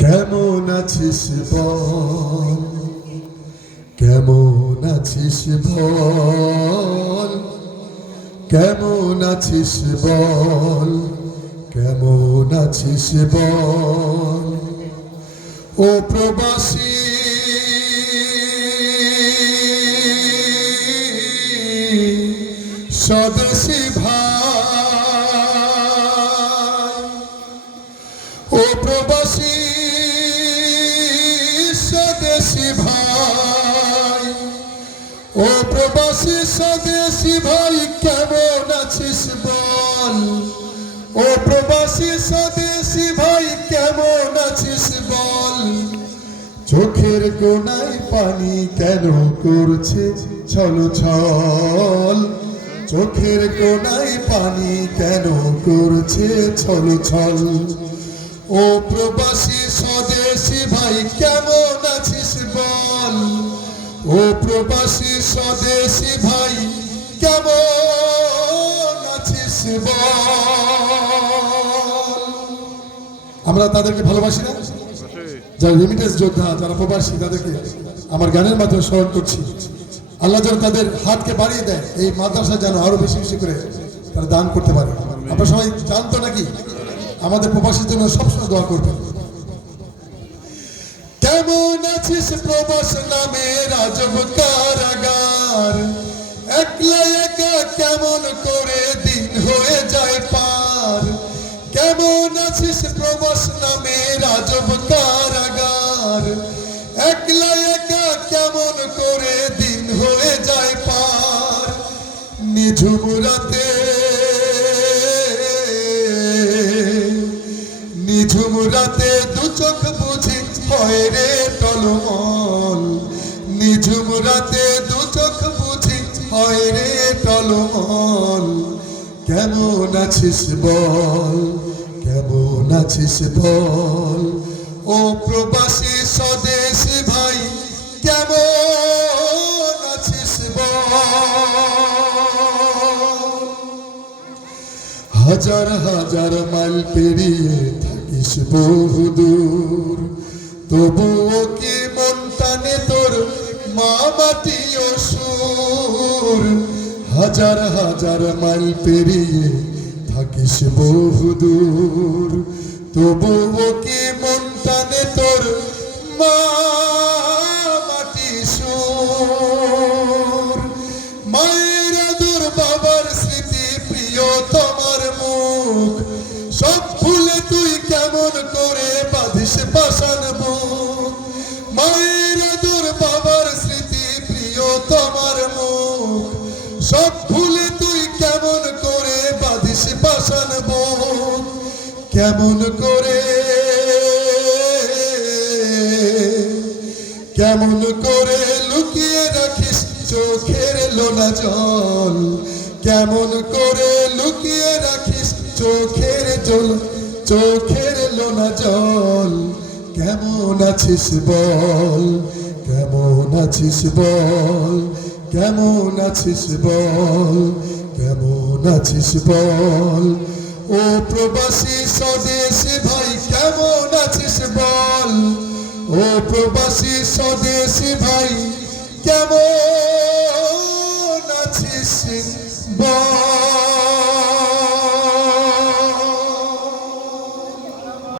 কেমন আছিস বল কেমন আছিস বল কেমন আছিস বল কেমন আছিস বল ও প্রবাসী, স্বদেশী ভাই। প্রবাসী, স্বদেশী ভাই। ও প্রবাসী, স্বদেশী ভাই, কেমন আছিস বল? ও প্রবাসী, স্বদেশী ভাই, কেমন আছিস বল? চোখের কোনায় পানি কেন করছে? ছল ছল চোখের কোনায় পানি কেন করছে? ছল ছল ও প্রবাসী স্বদেশী ভাই, কেমন আছিস বল? ও প্রবাসী স্বদেশী ভাই, কেমন আছিস বল? আমরা তাদেরকে ভালোবাসি না? যারা রেমিটেন্স যোদ্ধা, যারা প্রবাসী, তাদেরকে আমার গানের মাধ্যমে স্মরণ করছি। আল্লাহ যেন তাদের হাতকে বাড়িয়ে দেয়, এই মাদ্রাসা যেন আরও বেশি বেশি করে তারা দান করতে পারে। আপনারা সবাই জানতো নাকি? আমাদের প্রবাসীর জন্য সবসময় দোয়া করবেন। কেমন আছিস প্রবাস নামে রাজব কারাগার একলা একা কেমন করে দিন হয়ে যায় পার? কেমন আছিস প্রবাস নামে রাজব কারাগার একলা একা কেমন করে দিন হয়ে যায় পার? নিঝুম রাতে নিঝুম রাতে দু চোখ বুঝি, হয় রে টলমল। নিঝুম রাতে দু চোখ বুঝি, হয় রে টলমল। কেমন আছিস বল? কেমন আছিস বল? ও প্রবাসী স্বদেশী ভাই, কেমন আছিস বল? হাজার হাজার মাইল পেরিয়ে থাকিস বহুদূর। তবুও কি মন টানে তোর মা মাটি অসুর? সুর হাজার হাজার মাইল পেরিয়ে থাকিস বহুদূর। তবুও কি মন কেমন করে বাঁধিস পাশান মায়ের আদর বাবার স্মৃতি, প্রিয় তোমার মুখ। সব ভুলে তুই কেমন করে পাশান কেমন করে কেমন করে লুকিয়ে রাখিস চোখের লোনা জল? কেমন করে লুকিয়ে রাখিস চোখের জল, চোখের লোনা জল? কেমন আছিস বল? কেমন আছিস বল? কেমন আছিস বল? কেমন আছিস বল? ও প্রবাসী স্বদেশী ভাই, কেমন আছিস বল? ও প্রবাসী স্বদেশী ভাই, কেমন আছিস বল?